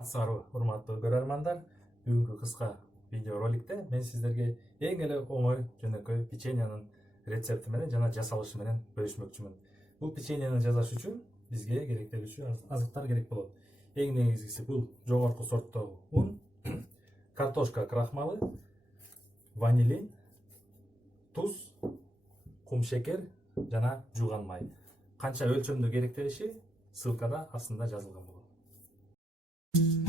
Саламатсыздарбы, урматтуу көрөрмандар. Бүгүнкү кыска видеороликте мен сиздерге эң эле оңой жөнөкөй печеньянын рецепти менен жана жасалышы менен бөлүшмөкчүмүн. Бул печеньяны жасаш үчүн бизге керектелүүчү азыктар керек болот. Эң негизгиси бул жогорку сорттогу ун, картошка крахмалы, ванилин, туз, кумшекер жана жууган май. Канча өлчөмдө керектелиши ссылкада астында жазылган болот.